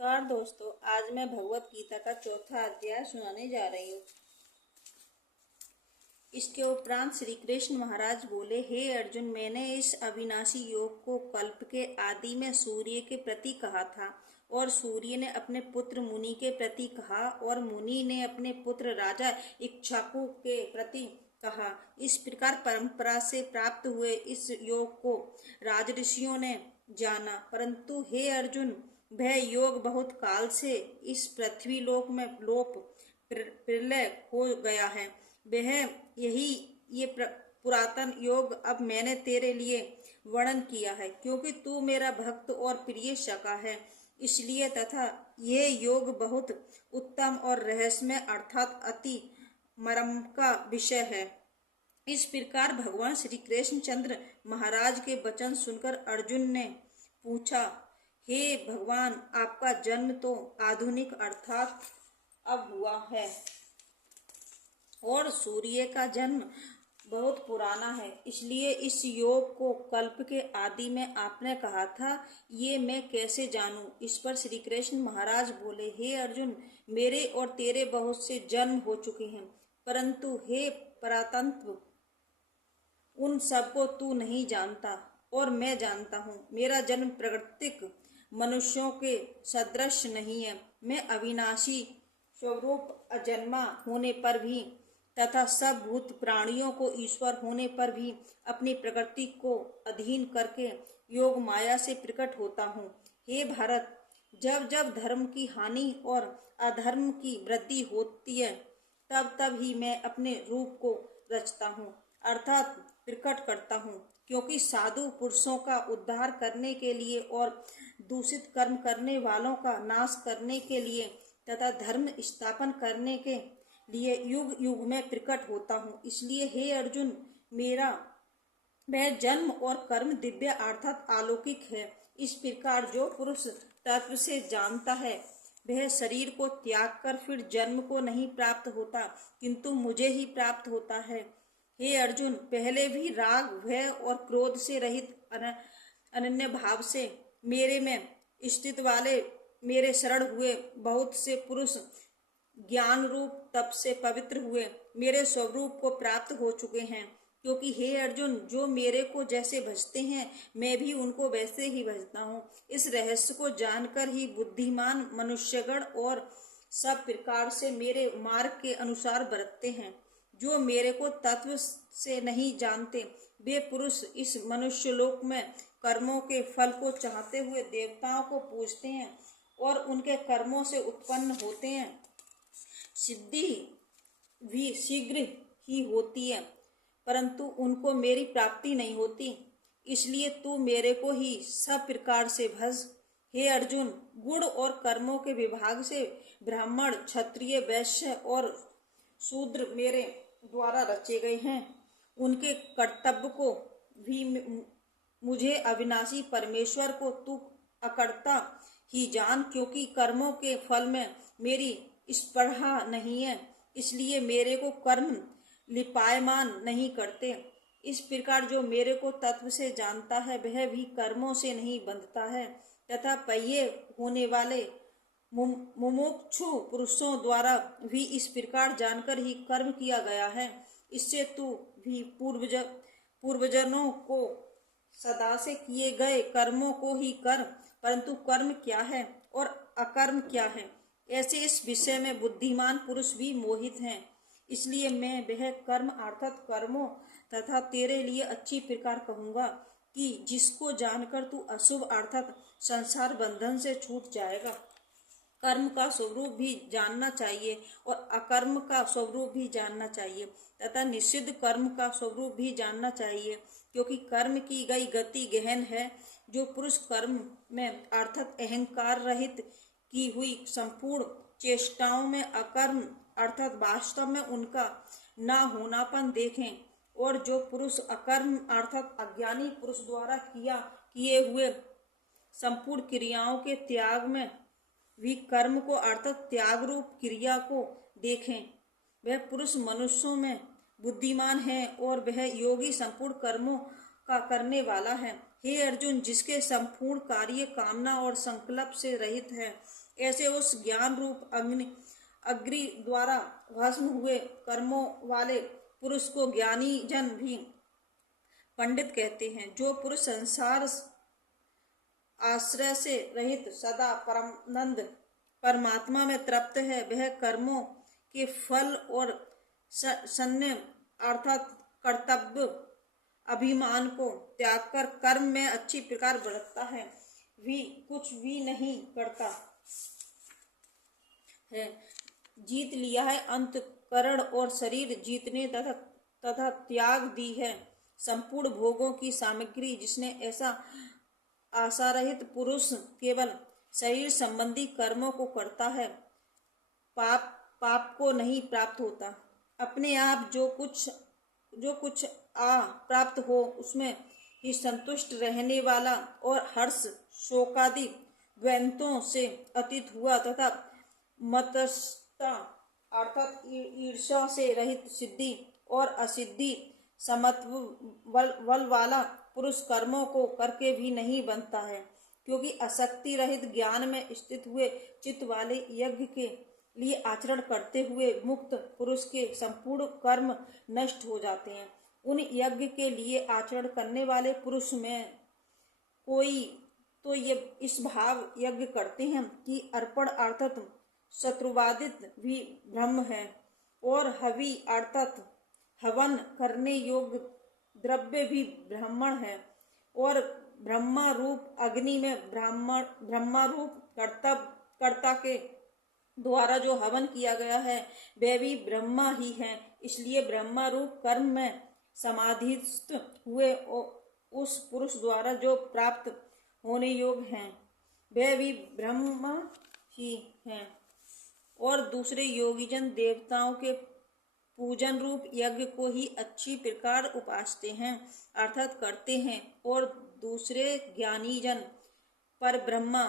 नमस्कार दोस्तों, आज मैं भगवत गीता का चौथा अध्याय सुनाने जा रही हूँ। इसके उपरांत श्री कृष्ण महाराज बोले, हे अर्जुन, मैंने इस अविनाशी योग को कल्प के आदि में सूर्य के प्रति कहा था और सूर्य ने अपने पुत्र मुनि के प्रति कहा और मुनि ने अपने पुत्र राजा इक्ष्वाकु के प्रति कहा। इस प्रकार परंपरा से प्राप्त हुए इस योग को राजऋषियों ने जाना। परंतु हे अर्जुन, वह योग बहुत काल से इस पृथ्वी लोक में लोप प्रलय हो गया है। वह ये पुरातन योग अब मैंने तेरे लिए वर्णन किया है, क्योंकि तू मेरा भक्त और प्रिय सखा है, इसलिए। तथा ये योग बहुत उत्तम और रहस्यमय अर्थात अति मर्म का विषय है। इस प्रकार भगवान श्री कृष्णचंद्र महाराज के वचन सुनकर अर्जुन ने पूछा, हे भगवान, आपका जन्म तो आधुनिक अर्थात अब हुआ है और सूर्य का जन्म बहुत पुराना है, इसलिए इस योग को कल्प के आदि में आपने कहा था, ये मैं कैसे जानूं? इस पर श्री कृष्ण महाराज बोले, हे अर्जुन, मेरे और तेरे बहुत से जन्म हो चुके हैं, परंतु हे परातंत्र, उन सबको तू नहीं जानता और मैं जानता हूँ। मेरा जन्म प्राकृतिक मनुष्यों के सदृश नहीं है। मैं अविनाशी स्वरूप अजन्मा होने पर भी तथा सब भूत प्राणियों को ईश्वर होने पर भी अपनी प्रकृति को अधीन करके योग माया से प्रकट होता हूँ। हे भारत, जब जब धर्म की हानि और अधर्म की वृद्धि होती है, तब तब ही मैं अपने रूप को रचता हूँ अर्थात प्रकट करता हूँ, क्योंकि साधु पुरुषों का उद्धार करने के लिए और दूषित कर्म करने वालों का नाश करने के लिए तथा धर्म स्थापन करने के लिए युग युग में प्रकट होता हूँ। इसलिए हे अर्जुन, मेरा वह जन्म और कर्म दिव्य अर्थात अलौकिक है। इस प्रकार जो पुरुष तत्व से जानता है, वह शरीर को त्याग कर फिर जन्म को नहीं प्राप्त होता, किंतु मुझे ही प्राप्त होता है। हे अर्जुन, पहले भी राग, भय और क्रोध से रहित अनन्य भाव से मेरे में स्थित वाले मेरे शरण हुए बहुत से पुरुष ज्ञान रूप तप से पवित्र हुए मेरे स्वरूप को प्राप्त हो चुके हैं। क्योंकि हे अर्जुन, जो मेरे को जैसे भजते हैं, मैं भी उनको वैसे ही भजता हूँ। इस रहस्य को जानकर ही बुद्धिमान मनुष्यगण और सब प्रकार से मेरे मार्ग के अनुसार बरतते हैं। जो मेरे को तत्व से नहीं जानते, वे पुरुष इस मनुष्य लोक में कर्मों के फल को चाहते हुए देवताओं को पूजते हैं और उनके कर्मों से उत्पन्न होते हैं। सिद्धि भी शीघ्र ही होती है, परंतु उनको मेरी प्राप्ति नहीं होती। इसलिए तू मेरे को ही सब प्रकार से भज। हे अर्जुन, गुण और कर्मों के विभाग से ब्राह्मण, क्षत्रिय, वैश्य और शूद्र मेरे द्वारा रचे गए हैं। उनके कर्तव्य को भी मुझे अविनाशी परमेश्वर को तू अकर्ता ही जान, क्योंकि कर्मों के फल में मेरी स्पर्धा नहीं है, इसलिए मेरे को कर्म लिपायमान नहीं करते। इस प्रकार जो मेरे को तत्व से जानता है, वह भी कर्मों से नहीं बंधता है तथा पहिए होने वाले मुमुक्षु पुरुषों द्वारा भी इस प्रकार जानकर ही कर्म किया गया है। इससे तू भी पूर्वजनों को सदा से किए गए कर्मों को ही कर, परंतु कर्म क्या है और अकर्म क्या है, ऐसे इस विषय में बुद्धिमान पुरुष भी मोहित हैं। इसलिए मैं वह कर्म अर्थात कर्मों तथा तेरे लिए अच्छी प्रकार कहूँगा कि जिसको जानकर तू अशुभ अर्थात संसार बंधन से छूट जाएगा। कर्म का स्वरूप भी जानना चाहिए और अकर्म का स्वरूप भी जानना चाहिए तथा निषिद्ध कर्म का स्वरूप भी जानना चाहिए, क्योंकि कर्म की गई गति गहन है। जो पुरुष कर्म में अर्थात अहंकार रहित की हुई संपूर्ण चेष्टाओं में अकर्म अर्थात वास्तव में उनका ना होनापन देखें, और जो पुरुष अकर्म अर्थात अज्ञानी पुरुष द्वारा किए हुए संपूर्ण क्रियाओं के त्याग में भी कर्म को अर्थात त्याग रूप क्रिया को देखें, वह पुरुष मनुष्यों में बुद्धिमान है और वह योगी संपूर्ण कर्मों का करने वाला है। हे अर्जुन, जिसके संपूर्ण कार्य कामना और संकल्प से रहित है, ऐसे उस ज्ञान रूप अग्नि द्वारा भस्म हुए कर्मों वाले पुरुष को ज्ञानी जन भी पंडित कहते हैं। जो पुरुष संसार आश्रय से रहित सदा परमानंद परमात्मा में तृप्त है, वह कर्मों के फल और संन्य अर्थात कर्तव्य अभिमान को त्याग कर कर्म में अच्छी प्रकार बढ़ता है, भी कुछ भी नहीं करता है। जीत लिया है अंतःकरण और शरीर जीतने तथा त्याग दी है संपूर्ण भोगों की सामग्री। जिसने ऐसा आशा रहित पुरुष केवल शरीर संबंधी कर्मों को करता है, पाप को नहीं प्राप्त होता। अपने आप जो कुछ प्राप्त हो उसमें ही संतुष्ट रहने वाला और हर्ष शोकादि द्वंद्वों से अतीत हुआ तथा मतस्ता अर्थात ईर्ष्या से रहित सिद्धि और असिद्धि समत्व बल वाला पुरुष कर्मों को करके भी नहीं बनता है, क्योंकि आसक्ति रहित ज्ञान में स्थित हुए चित्त वाले यज्ञ के लिए आचरण करते हुए मुक्त पुरुष के संपूर्ण कर्म नष्ट हो जाते हैं। उन यज्ञ के लिए आचरण करने वाले पुरुष में कोई तो ये इस भाव यज्ञ करते हैं कि अर्पण अर्थात शत्रुवादित भी ब्रह्म है और हवि अर्थात हवन करने योग्य द्रव्य भी ब्राह्मण है और ब्रह्मा रूप अग्नि में ब्रह्मा रूप कर्ता के द्वारा जो हवन किया गया है वह भी ब्रह्मा ही है। इसलिए ब्रह्मा रूप कर्म में समाधिस्थ हुए उस पुरुष द्वारा जो प्राप्त होने योग्य हैं वह भी ब्रह्मा ही हैं। और दूसरे योगीजन देवताओं के पूजन रूप यज्ञ को ही अच्छी प्रकार उपासते हैं अर्थात करते हैं, और दूसरे ज्ञानी जन पर ब्रह्मा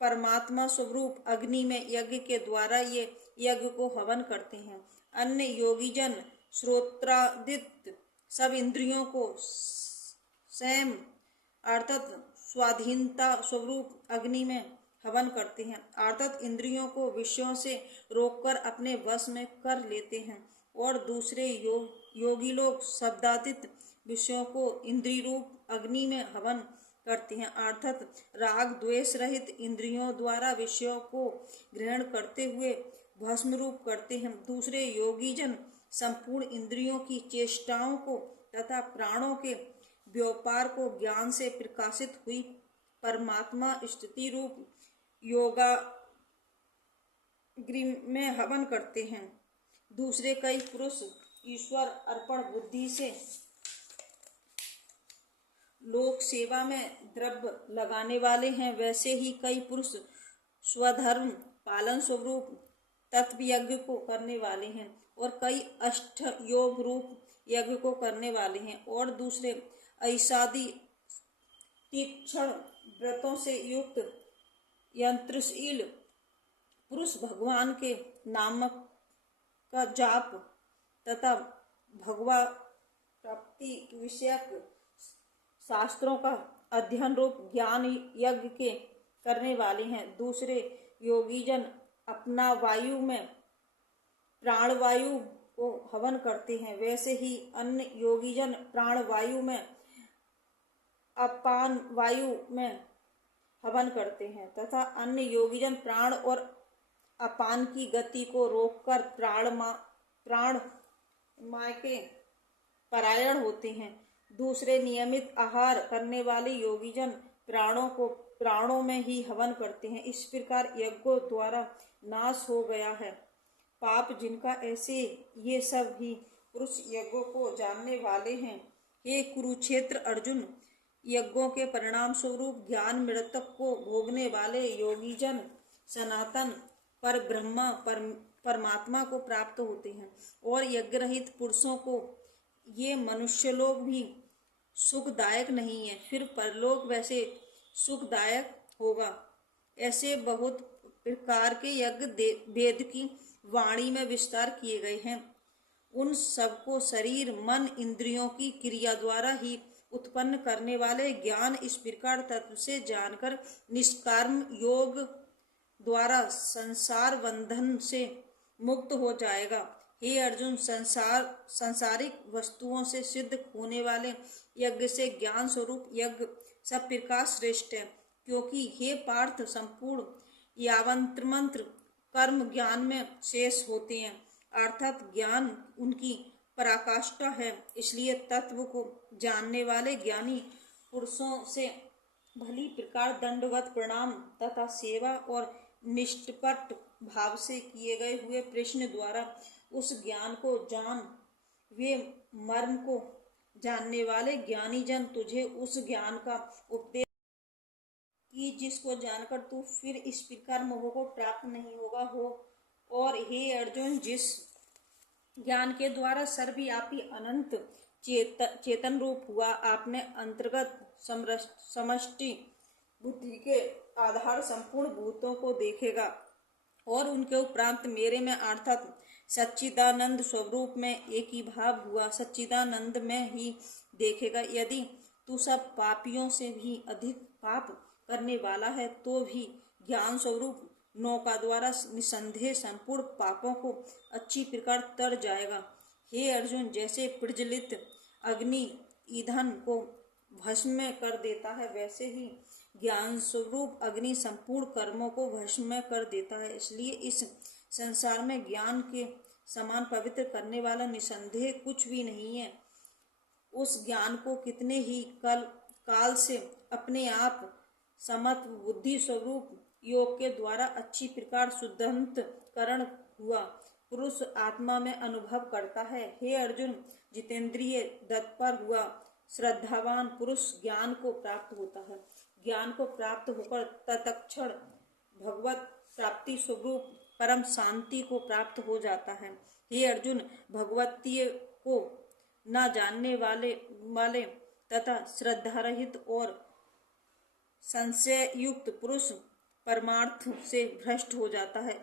परमात्मा स्वरूप अग्नि में यज्ञ के द्वारा ये यज्ञ को हवन करते हैं। अन्य योगी जन श्रोत्रादित सब इंद्रियों को स्वयं अर्थात स्वाधीनता स्वरूप अग्नि में हवन करते हैं अर्थात इंद्रियों को विषयों से रोककर अपने वश में कर लेते हैं। और दूसरे योगी लोग शब्दातीत विषयों को इंद्रिय रूप अग्नि में हवन करते हैं अर्थात राग द्वेष रहित इंद्रियों द्वारा विषयों को ग्रहण करते हुए भस्म रूप करते हैं। दूसरे योगी जन संपूर्ण इंद्रियों की चेष्टाओं को तथा प्राणों के व्यापार को ज्ञान से प्रकाशित हुई परमात्मा स्थिति रूप योगाग्नि में हवन करते हैं। दूसरे कई पुरुष ईश्वर अर्पण बुद्धि से लोक सेवा में द्रव्य लगाने वाले हैं, वैसे ही कई पुरुष स्वधर्म पालन स्वरूप तत्व यज्ञ को करने वाले हैं और कई अष्ट योग रूप यज्ञ को करने वाले हैं। और दूसरे ऐसादि तीक्ष्ण व्रतों से युक्त यंत्रशील पुरुष भगवान के नाम का जाप तथा भगवा प्राप्ति विषयक शास्त्रों का अध्ययन रूप ज्ञान यज्ञ के करने वाले हैं। दूसरे योगी जन अपना वायु में प्राण वायु को हवन करते हैं, वैसे ही अन्य योगी जन प्राण वायु में अपान वायु में हवन करते हैं तथा अन्य योगीजन प्राण और अपान की गति को रोककर प्राण माय के परायण होते हैं। दूसरे नियमित आहार करने वाले योगीजन प्राणों को प्राणों में ही हवन करते हैं। इस प्रकार यज्ञों द्वारा नाश हो गया है पाप जिनका, ऐसे ये सब ही पुरुष यज्ञों को जानने वाले हैं। हे कुरुक्षेत्र अर्जुन, यज्ञों के परिणाम स्वरूप ज्ञान मृतक को भोगने वाले योगीजन सनातन पर ब्रह्मा परमात्मा को प्राप्त होते हैं और यज्ञ रहित पुरुषों को ये मनुष्य लोग भी सुखदायक नहीं है, फिर परलोक वैसे सुखदायक होगा। ऐसे बहुत प्रकार के यज्ञ वेद की वाणी में विस्तार किए गए हैं। उन सबको शरीर मन इंद्रियों की क्रिया द्वारा ही उत्पन्न करने वाले ज्ञान इस प्रकार तत्व से जानकर निष्काम योग द्वारा संसार बंधन से मुक्त हो जाएगा। हे अर्जुन, सांसारिक वस्तुओं से सिद्ध होने वाले यज्ञ से ज्ञान स्वरूप यज्ञ सब प्रकार श्रेष्ठ है, क्योंकि हे पार्थ संपूर्ण यावंत्र मंत्र कर्म ज्ञान में शेष होते हैं, अर्थात ज्ञान उनकी पराकाष्ठा है। इसलिए तत्व को जानने वाले ज्ञानी पुरुषों से भली प्रकार दंडवत प्रणाम तथा सेवा और निष्ठपट भाव से किए गए हुए प्रश्न द्वारा उस ज्ञान को जान। वे मर्म को जानने वाले ज्ञानी जन तुझे उस ज्ञान का उपदेश कि जिसको जानकर तू फिर इस प्रकार मोह को प्राप्त नहीं होगा हो। और हे अर्जुन, जिस ज्ञान के द्वारा सर्वव्यापी अनंत चेतन रूप हुआ, आपने अंतर्गत समष्टि बुद्धि के आधार संपूर्ण भूतों को देखेगा और उनके उपरांत मेरे में अर्थात सच्चिदानंद स्वरूप में एक ही भाव हुआ सच्चिदानंद में ही देखेगा। यदि तू सब पापियों से भी अधिक पाप करने वाला है तो भी ज्ञान स्वरूप नौका द्वारा निसंदेह संपूर्ण पापों को अच्छी प्रकार तर जाएगा। हे अर्जुन, जैसे प्रज्वलित अग्नि ईंधन को भस्म कर देता है, वैसे ही ज्ञान स्वरूप अग्नि संपूर्ण कर्मों को भस्म कर देता है। इसलिए इस संसार में ज्ञान के समान पवित्र करने वाला निसंदेह कुछ भी नहीं है। उस ज्ञान को कितने ही काल से अपने आप समत्व बुद्धि स्वरूप योग के द्वारा अच्छी प्रकार शुद्धंतकरण हुआ पुरुष आत्मा में अनुभव करता है। हे अर्जुन, जितेंद्रिय तत्पर हुआ श्रद्धावान पुरुष ज्ञान को प्राप्त होता है। ज्ञान को प्राप्त होकर तत्क्षण भगवत प्राप्ति स्वरूप परम शांति को प्राप्त हो जाता है। हे अर्जुन, भगवतीय को न जानने वाले तथा श्रद्धारहित और संशय युक्त पुरुष परमार्थ से भ्रष्ट हो जाता है।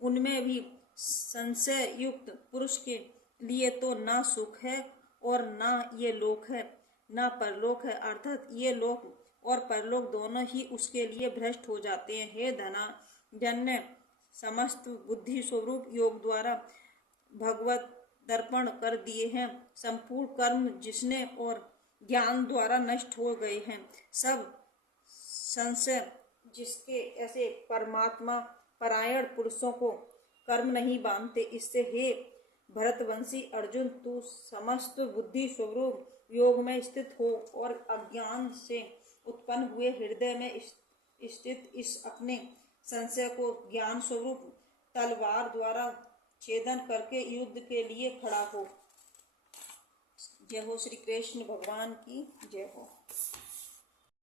उनमें भी संशय युक्त पुरुष के लिए तो ना सुख है और ना ये लोक है ना परलोक है, अर्थात ये लोक और परलोक दोनों ही उसके लिए भ्रष्ट हो जाते हैं। हे धनाढ्य, समस्त बुद्धि स्वरूप योग द्वारा भगवत दर्पण कर दिए हैं संपूर्ण कर्म जिसने और ज्ञान द्वारा नष्ट हो गए हैं। सब संशय जिसके ऐसे परमात्मा परायण पुरुषों को कर्म नहीं बांधते। इससे हे भरतवंशी अर्जुन, तू समस्त बुद्धि स्वरूप योग में स्थित हो और अज्ञान से उत्पन्न हुए हृदय में स्थित इस अपने संशय को ज्ञान स्वरूप तलवार द्वारा छेदन करके युद्ध के लिए खड़ा हो। जय हो श्री कृष्ण भगवान की जय हो।